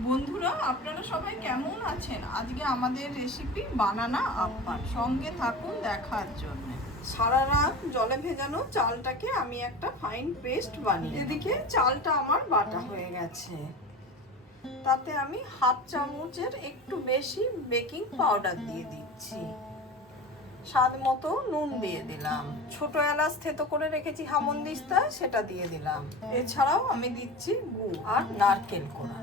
বন্ধুরা, আপনারা সবাই কেমন আছেন? আজকে আমাদের রেসিপি বানানা আপ্পান, সঙ্গে থাকুন দেখার জন্য। সারা রাত জলে ভেজানো চালটাকে আমি একটা ফাইন পেস্ট বানিয়ে, এদিকে চালটা আমার বাটা হয়ে গেছে। তাতে আমি হাফ চামচের একটু বেশি বেকিং পাউডার দিয়ে দিচ্ছি। স্বাদ মতো নুন দিয়ে দিলাম। ছোট এলাচ থেতো করে রেখেছি হামনদিস্তা, সেটা দিয়ে দিলাম। এছাড়াও আমি দিচ্ছি গুড় আর নারকেল কোড়া।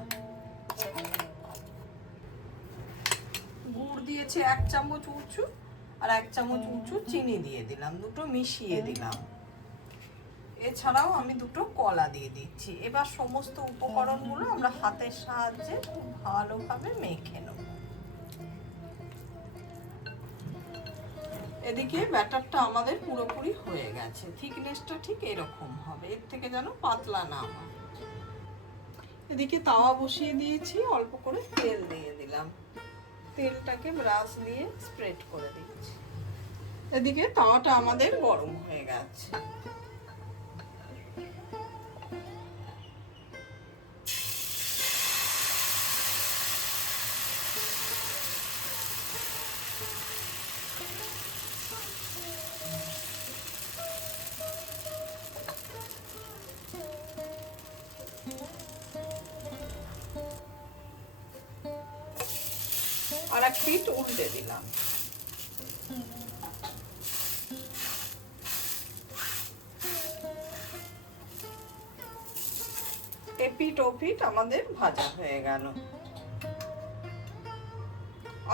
গুড় দিয়েছি 1 চামচ উঁচু, আর 1 চামচ উঁচু চিনি দিয়ে দিলাম, দুটো মিশিয়ে দিলাম। এছাড়াও আমি দুটো কলা দিয়ে দিচ্ছি। এবার সমস্ত উপকরণগুলো আমরা হাতের সাহায্যে খুব ভালোভাবে মেখে নেব। এদিকে ব্যাটারটা আমাদের পুরোপুরি হয়ে গেছে। থিকনেসটা ঠিক এরকম হবে, এর থেকে যেন পাতলা না হয়। এদিকে তাওয়া বসিয়ে দিয়েছি, অল্প করে তেল দিয়ে দিলাম। তেলটাকে ব্রাশ দিয়ে স্প্রেড করে দিচ্ছি। এদিকে তাওয়াটা আমাদের গরম হয়ে গেছে। আর 1 পিঠ উল্টে দিলাম। এপিঠ ওপিঠ আমাদের ভাজা হয়ে গেল।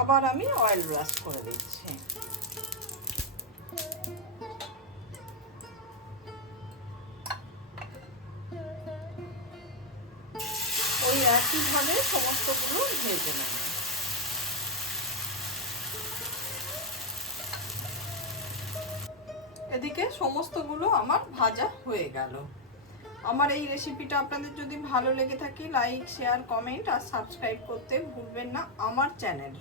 আবার আমি অয়েল ব্রাশ করে দিচ্ছি। ওই একইভাবে সমস্তগুলো ভেজে নেব। এদিকে সমস্তগুলো আমার ভাজা হয়ে গেল। আমার এই রেসিপিটা আপনাদের যদি ভালো লেগে থাকে, লাইক, শেয়ার, কমেন্ট আর সাবস্ক্রাইব করতে ভুলবেন না আমার চ্যানেল।